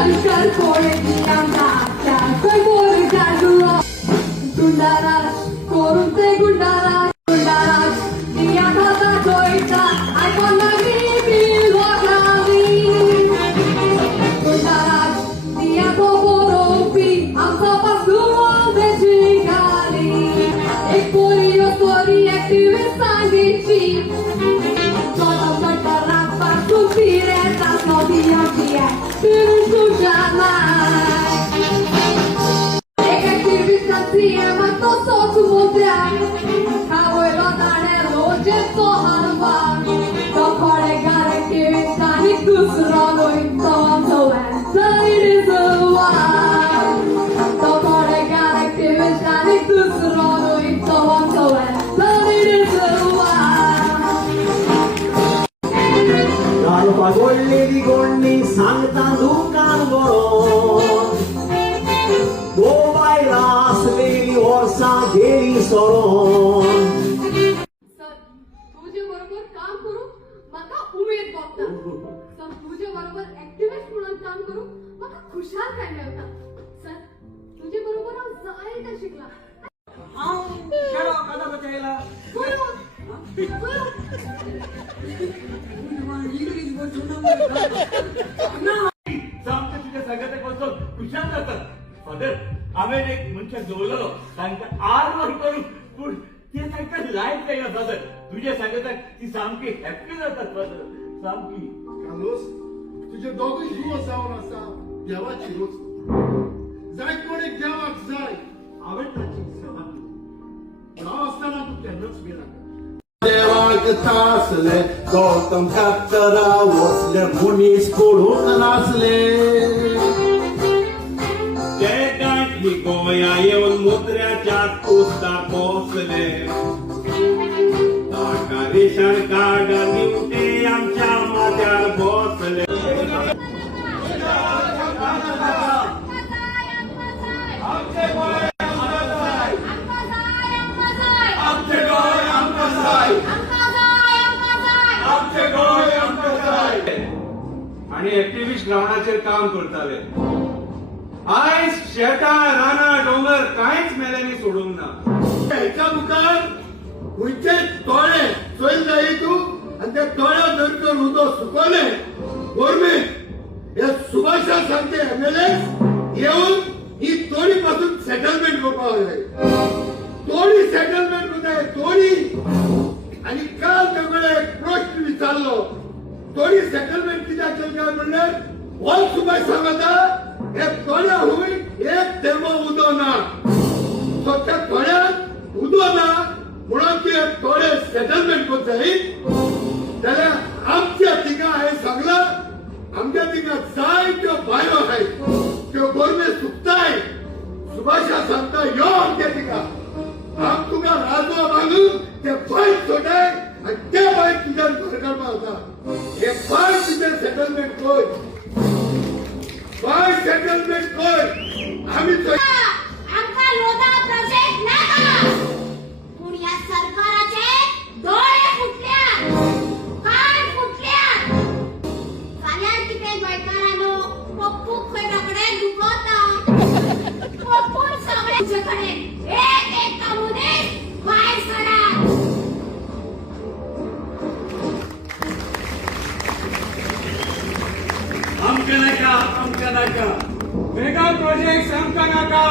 संस्कार कोळे आमच्या समोर जागलो गुंडाराज करून ते गुंडाराज गुंडाराज दिया खाता जोईचा ऐकून लागली मी लोकांनी गुंडाराज दिया तो बोरोपी आमचा पासून त्याची गाली एक पोलिओ स्टोरी ऍक्टिव्हिस्ट सांगितली पागोळलेली गोडणी सांगता दुकान बरोबर मोबाईल असलेली वर्षा गेली सोडून सर तुझे बरोबर काम करू माका उमेद बघता सर तुझे बरोबर ऍक्टिव्हिस्ट म्हणून काम करू माका खुशाल काय मेळता सर तुझे बरोबर हांव जायता शिकला हांव खेळो कदा बचायला तुझ्या सगळ्यात बसून खुशाल जातात फादर हांवें एक मनशाक दवरलेलो तांकां आर्वर करून पूण ते तांकां लायक केला फादर तुझ्या सगळ्याक ती सामकी हॅप्पी जातात फादर सामकी कार्लोस तुझे दोगूय दिवस जावन आसा देवाची वस्त जाय कोणेक देवाक जाय हांवें ताची सेवा केली हांव आसतना तूं केन्नाच भिरांता देवाक तासले गौतम कातरा वसले मुनीस पडून नाचले ते गांठली गोंया येवन मुद्र्याच्या कुस्ता पोसले ताका रेशन कार्ड निवटे आमच्या माथ्यार बसले आणि ऍक्टिव्हिस्ट ग्राउंडाचेर काम करताले आयज शेतां रानां डोंगर कांयच मेल्यांनी सोडूंक ना हेच्या मुखार खंयचे तोळे चोयल जाय तूं आनी त्या तोळ्या धरून उदक सुकवले गव्हर्मेंट हे सुभाषा सारखे एमएलए येवन ही तोडी पासून सेटलमेंट करपाक जाय तोडी सेटलमेंट करताय तोडी आनी काल तेगोडे एक प्रश्न विचारलो तोडी सेटलमेंट कित्याक केली काय म्हणल्यार हो सुभाष सांगता हे तोड्या हुंय एक थेंब उदो ना सो त्या तोड्यात उदो ना म्हणून ते थोडे सेटलमेंट करताय जाल्यार आमच्या थिंगा हांवें सांगलां आमच्या थिंगा जायत्यो बांयो आहात त्यो गोरमे सुकताय सुभाषा सांगता यो आमच्या थिंगा आम तुका राजवा मागून ते बांय सोडाय आनी ते बांय तुज्यान घर काडपाक जाता हे बांय तुजें सेटलमेंट कर बांय सेटलमेंट कर आमी आमका लोधा प्रोजेक्ट नाका पूण या सरकाराचे डोळे फुटल्या कान फुटल्या फाल्यां कितें गोंयकारांनो पप्पू खंय रोखडे दुखोता पप्पून सगळ्यांचे कडेन एक एक कामुनीस भायर सरा आमकां नाका मेगा प्रोजेक्ट आमकां नाका